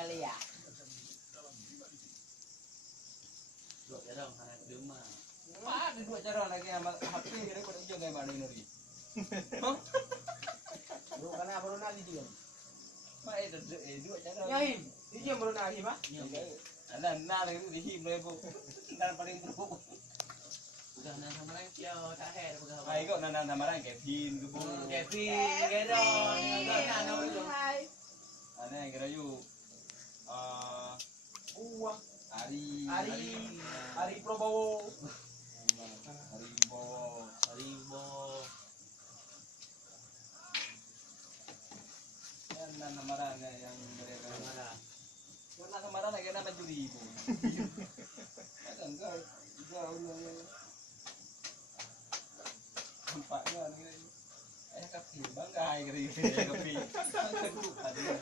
kali ya. Dua jarang anak dema. Ada dua cara lagi sama HP kira pada ujung kayak mana ini. Bro karena baru nali dia. Ma itu dua cara. Nyai, dia baru nali mah. Ada lagi di him lepo. Dan paling bro. Udah nang sama lagi piao tak her bukan apa. Ay kok nana marang Kevin kubu. Kevin, Gedon, Hai. Ana kira yu Buah. Ari Probowo. Ari Bowo. Ribo. Dan nana marang yang mereka. Marah. Karena kemarin lagi nana juri ibu. Kadang enggak ulang. Tampaknya ini kapi bangga kiri kapi. Aku lupa dia.